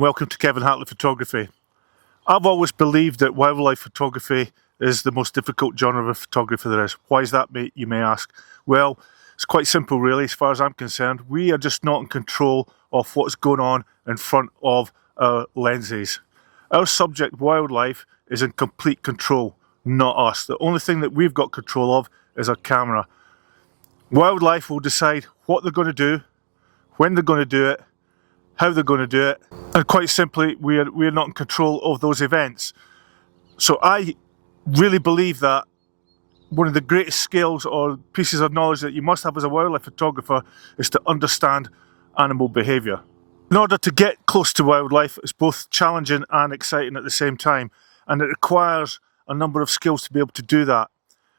and welcome to Kevin Hatley Photography. I've always believed that wildlife photography is the most difficult genre of photography there is. Why is that, you may ask? Well, it's quite simple really, as far as I'm concerned. We are just not in control of what's going on in front of our lenses. Our subject, wildlife, is in complete control, not us. The only thing that we've got control of is our camera. Wildlife will decide what they're going to do, when they're going to do it, how they're going to do it, and quite simply, we are not in control of those events. So I really believe that one of the greatest skills or pieces of knowledge that you must have as a wildlife photographer is to understand animal behaviour. In order to get close to wildlife, it's both challenging and exciting at the same time, and it requires a number of skills to be able to do that.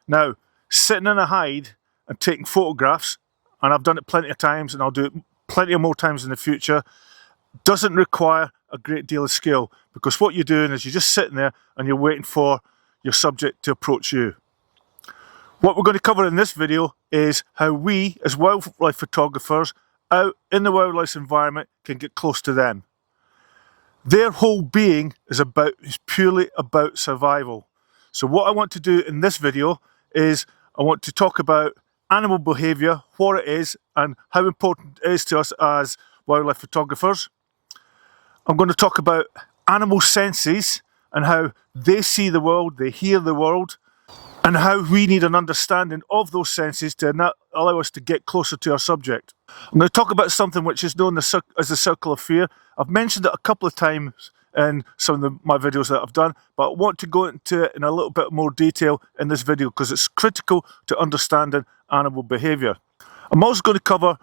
Now, sitting in a hide and taking photographs, and I've done it plenty of times and I'll do it plenty of more times in the future, doesn't require a great deal of skill, because what you're doing is you're just sitting there and you're waiting for your subject to approach you. What we're going to cover in this video is how we as wildlife photographers out in the wildlife environment can get close to them. Their whole being is purely about survival. So what I want to do in this video is I want to talk about animal behaviour, what it is and how important it is to us as wildlife photographers. I'm going to talk about animal senses and how they see the world, they hear the world, and how we need an understanding of those senses to allow us to get closer to our subject. I'm going to talk about something which is known as the circle of fear. I've mentioned it a couple of times in some of my videos that I've done, but I want to go into it in a little bit more detail in this video because it's critical to understanding animal behaviour. I'm also going to cover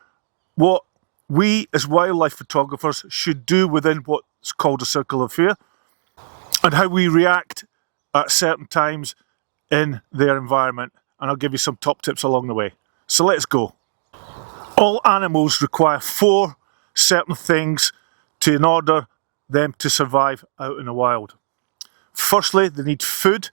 what we as wildlife photographers should do within what's called a circle of fear and how we react at certain times in their environment, and I'll give you some top tips along the way. So let's go. All animals require 4 certain things in order them to survive out in the wild. Firstly, they need food.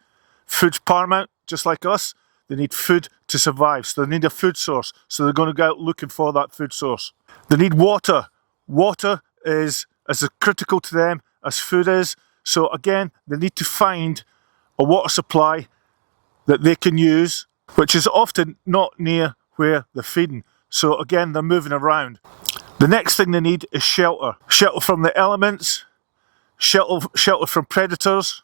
Food's paramount, just like us. They need food to survive, so they need a food source. So they're going to go out looking for that food source. They need water. Water is as critical to them as food is. So again, they need to find a water supply that they can use, which is often not near where they're feeding. So again, they're moving around. The next thing they need is shelter. Shelter from the elements, shelter from predators,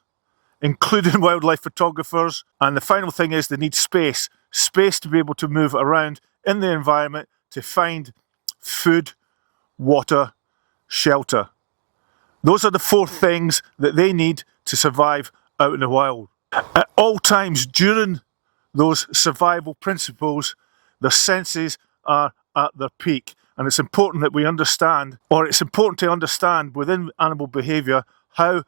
including wildlife photographers. And the final thing is they need space. Space to be able to move around in the environment to find food, water, shelter. Those are the 4 things that they need to survive out in the wild. At all times during those survival principles, their senses are at their peak. And it's important that we understand, or it's important to understand within animal behaviour how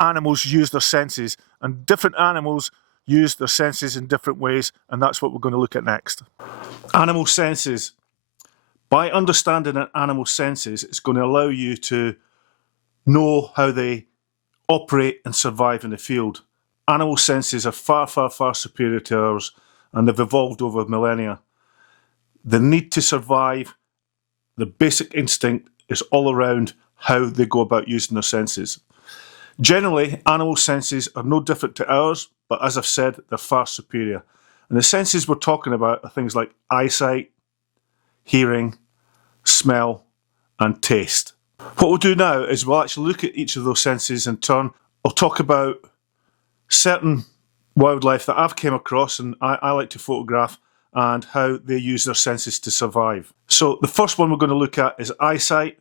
animals use their senses. And different animals use their senses in different ways, and that's what we're going to look at next. Animal senses. By understanding an animal's senses, it's going to allow you to know how they operate and survive in the field. Animal senses are far, far, far superior to ours, and they've evolved over millennia. The need to survive, the basic instinct is all around how they go about using their senses. Generally, animal senses are no different to ours, but as I've said, they're far superior. And the senses we're talking about are things like eyesight, hearing, smell, and taste. What we'll do now is we'll actually look at each of those senses in turn. I'll talk about certain wildlife that I've came across and I like to photograph and how they use their senses to survive. So the first one we're going to look at is eyesight,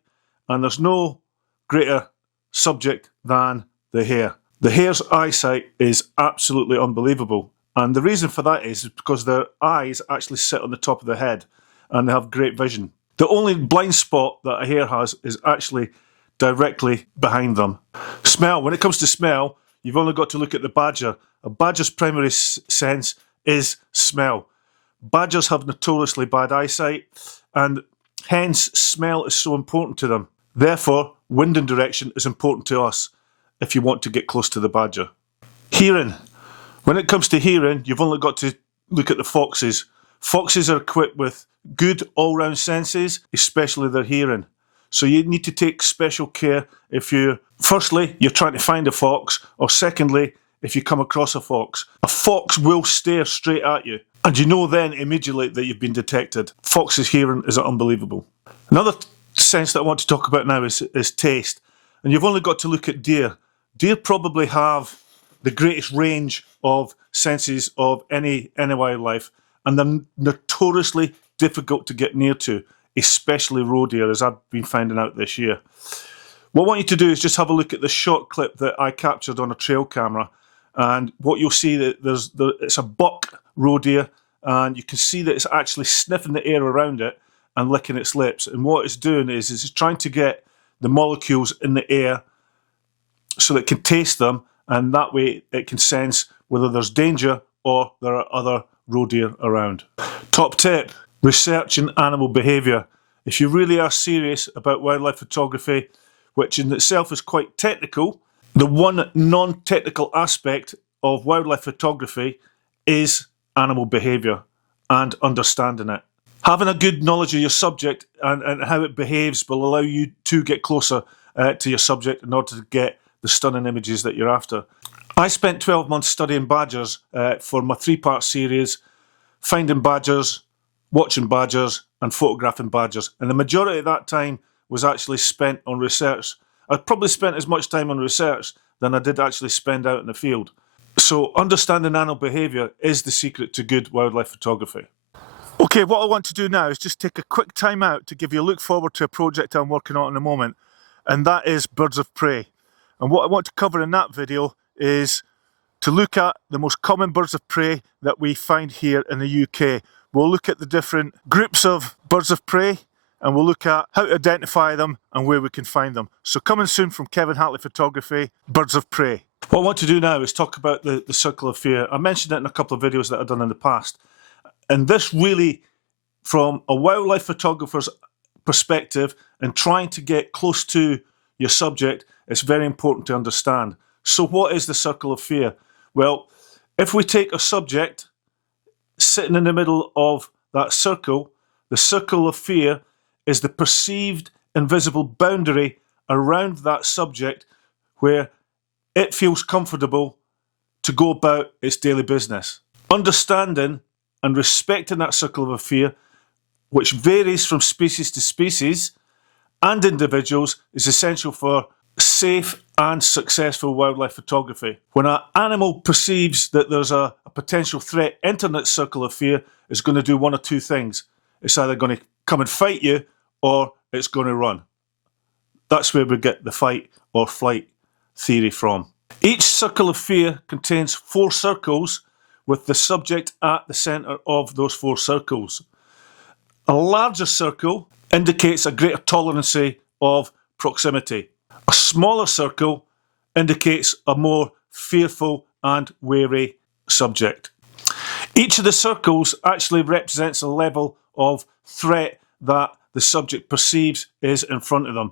and there's no greater subject than the hare. The hare's eyesight is absolutely unbelievable, and the reason for that is because their eyes actually sit on the top of the head and they have great vision. The only blind spot that a hare has is actually directly behind them. Smell. When it comes to smell, you've only got to look at the badger. A badger's primary sense is smell. Badgers have notoriously bad eyesight, and hence smell is so important to them. Therefore, wind and direction is important to us if you want to get close to the badger. Hearing. When it comes to hearing, you've only got to look at the foxes. Foxes are equipped with good all-round senses, especially their hearing. So you need to take special care if firstly, you're trying to find a fox, or secondly, if you come across a fox. A fox will stare straight at you, and you know then immediately that you've been detected. Fox's hearing is unbelievable. Another sense that I want to talk about now is taste. And you've only got to look at deer. Deer probably have the greatest range of senses of any wildlife, and they're notoriously difficult to get near to, especially roe deer, as I've been finding out this year. What I want you to do is just have a look at the short clip that I captured on a trail camera, and what you'll see that it's a buck roe deer, and you can see that it's actually sniffing the air around it and licking its lips. And what it's doing is it's trying to get the molecules in the air so that it can taste them, and that way it can sense whether there's danger or there are other roe deer around. Top tip: researching animal behaviour. If you really are serious about wildlife photography, which in itself is quite technical, the one non-technical aspect of wildlife photography is animal behaviour and understanding it. Having a good knowledge of your subject and how it behaves will allow you to get closer to your subject in order to get the stunning images that you're after. I spent 12 months studying badgers for my 3-part series, finding badgers, watching badgers and photographing badgers. And the majority of that time was actually spent on research. I probably spent as much time on research than I did actually spend out in the field. So understanding animal behaviour is the secret to good wildlife photography. Okay, what I want to do now is just take a quick time out to give you a look forward to a project I'm working on in a moment, and that is birds of prey. And what I want to cover in that video is to look at the most common birds of prey that we find here in the UK. We'll look at the different groups of birds of prey, and we'll look at how to identify them and where we can find them. So coming soon from Kevin Hatley Photography, birds of prey. What I want to do now is talk about the circle of fear. I mentioned it in a couple of videos that I've done in the past. And this really, from a wildlife photographer's perspective and trying to get close to your subject, it's very important to understand. So what is the circle of fear? Well, if we take a subject sitting in the middle of that circle, the circle of fear is the perceived invisible boundary around that subject where it feels comfortable to go about its daily business. Understanding and respecting that circle of fear, which varies from species to species and individuals, is essential for safe and successful wildlife photography. When an animal perceives that there's a potential threat entering that circle of fear, it's going to do one or two things. It's either going to come and fight you or it's going to run. That's where we get the fight or flight theory from. Each circle of fear contains 4 circles with the subject at the centre of those 4 circles. A larger circle indicates a greater tolerance of proximity. A smaller circle indicates a more fearful and wary subject. Each of the circles actually represents a level of threat that the subject perceives is in front of them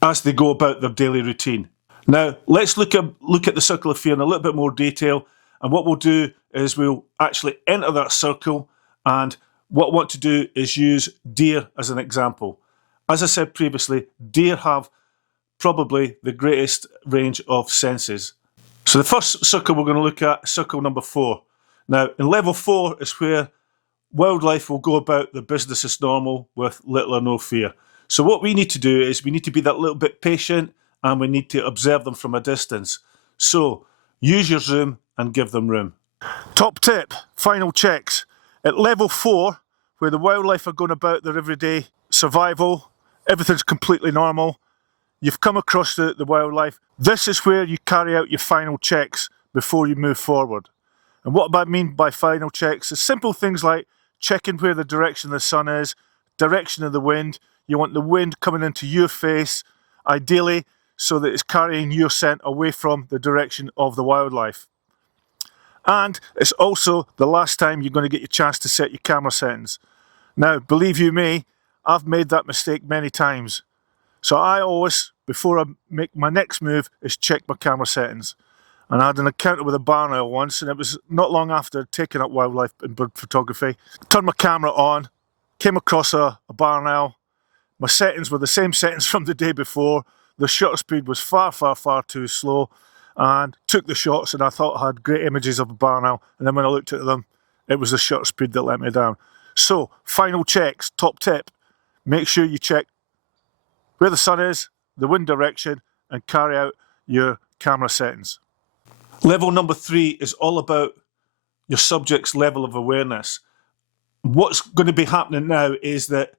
as they go about their daily routine. Now, let's look at the circle of fear in a little bit more detail, and what we'll do is we'll actually enter that circle, and what I want to do is use deer as an example. As I said previously, deer have probably the greatest range of senses. So the first circle we're going to look at is circle number 4. Now, in level 4 is where wildlife will go about their business as normal with little or no fear. So what we need to do is we need to be that little bit patient, and we need to observe them from a distance. So use your zoom and give them room. Top tip, final checks. At level 4, where the wildlife are going about their everyday survival, everything's completely normal, you've come across the wildlife, this is where you carry out your final checks before you move forward. And what I mean by final checks is simple things like checking where the direction of the sun is, direction of the wind. You want the wind coming into your face, ideally, so that it's carrying your scent away from the direction of the wildlife. And it's also the last time you're going to get your chance to set your camera settings. Now, believe you me, I've made that mistake many times. So I always, before I make my next move, is check my camera settings. And I had an encounter with a barn owl once, and it was not long after taking up wildlife and bird photography. Turned my camera on, came across a barn owl, My settings were the same settings from the day before. The shutter speed was far, far, far too slow, and took the shots, and I thought I had great images of a barn owl, and then when I looked at them, it was the shutter speed that let me down. So, final checks, top tip, make sure you check where the sun is, the wind direction, and carry out your camera settings. Level number 3 is all about your subject's level of awareness. What's going to be happening now is that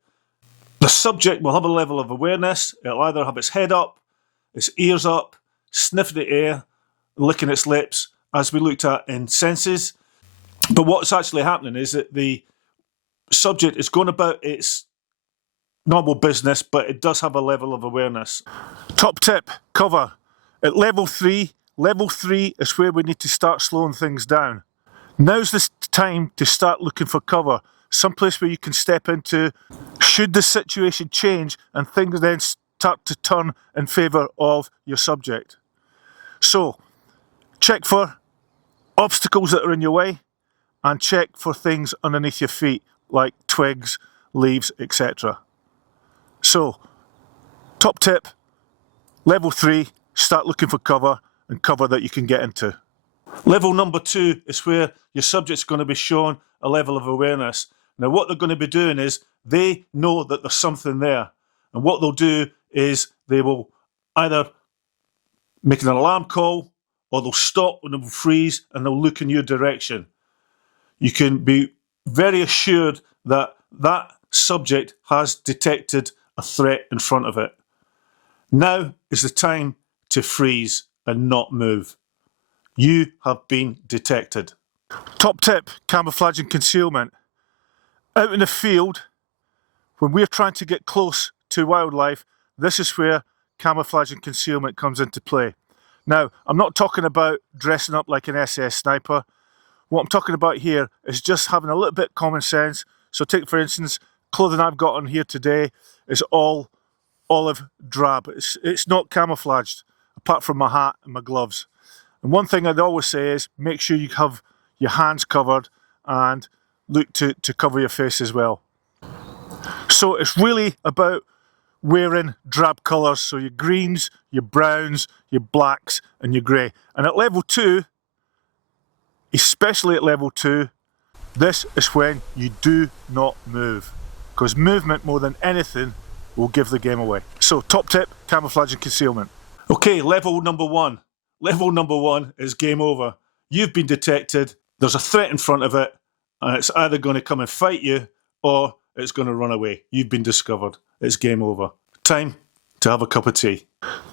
the subject will have a level of awareness. It'll either have its head up, its ears up, sniffing the air, licking its lips, as we looked at in senses. But what's actually happening is that the subject is going about its normal business, but it does have a level of awareness. Top tip, cover. At level 3 is where we need to start slowing things down. Now's the time to start looking for cover, someplace where you can step into should the situation change and things then start to turn in favour of your subject. So, check for obstacles that are in your way and check for things underneath your feet like twigs, leaves, etc. So, top tip, level 3, start looking for cover and cover that you can get into. Level number 2 is where your subject's going to be shown a level of awareness. Now what they're going to be doing is they know that there's something there, and what they'll do is they will either make an alarm call, or they'll stop and they'll freeze and they'll look in your direction. You can be very assured that that subject has detected a threat in front of it. Now is the time to freeze and not move. You have been detected. Top tip, camouflage and concealment. Out in the field, when we're trying to get close to wildlife, this is where camouflage and concealment comes into play. Now, I'm not talking about dressing up like an SS sniper. What I'm talking about here is just having a little bit of common sense. So take, for instance, clothing I've got on here today is all olive drab. It's not camouflaged, apart from my hat and my gloves. And one thing I'd always say is make sure you have your hands covered and look to cover your face as well. So it's really about wearing drab colours, so your greens, your browns, your blacks and your grey. And at level 2, especially at level 2, this is when you do not move, because movement more than anything will give the game away. So top tip, camouflage and concealment. Okay, level number 1. Level number 1 is game over. You've been detected, there's a threat in front of it, and it's either going to come and fight you or it's going to run away. You've been discovered. It's game over. Time to have a cup of tea.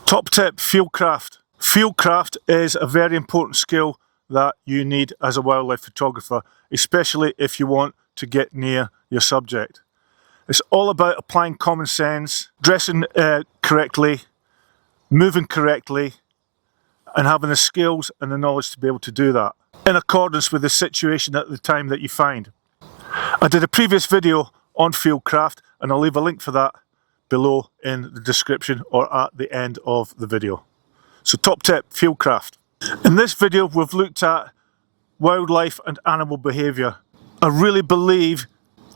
Top tip, fieldcraft. Fieldcraft is a very important skill that you need as a wildlife photographer, especially if you want to get near your subject. It's all about applying common sense, dressing correctly, moving correctly, and having the skills and the knowledge to be able to do that in accordance with the situation at the time that you find. I did a previous video on fieldcraft, and I'll leave a link for that below in the description or at the end of the video. So top tip, fieldcraft. In this video we've looked at wildlife and animal behaviour. I really believe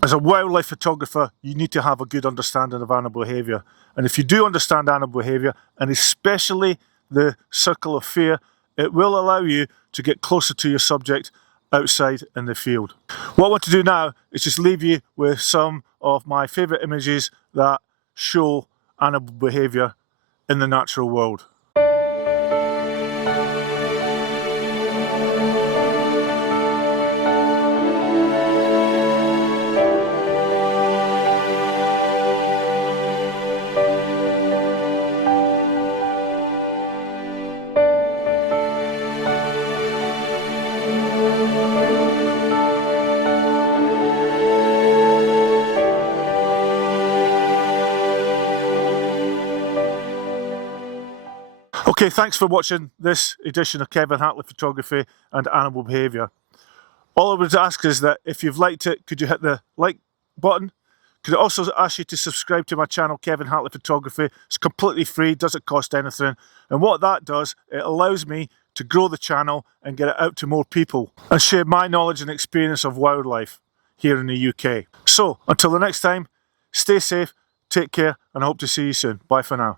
as a wildlife photographer you need to have a good understanding of animal behaviour, and if you do understand animal behaviour, and especially the circle of fear, it will allow you to get closer to your subject outside in the field. What I want to do now is just leave you with some of my favourite images that show animal behaviour in the natural world. Okay, thanks for watching this edition of Kevin Hatley Photography and Animal Behaviour. All I would ask is that if you've liked it, could you hit the like button? Could I also ask you to subscribe to my channel, Kevin Hatley Photography. It's completely free, doesn't cost anything. And what that does, it allows me to grow the channel and get it out to more people and share my knowledge and experience of wildlife here in the UK. So, until the next time, stay safe, Take care, and I hope to see you soon. Bye for now.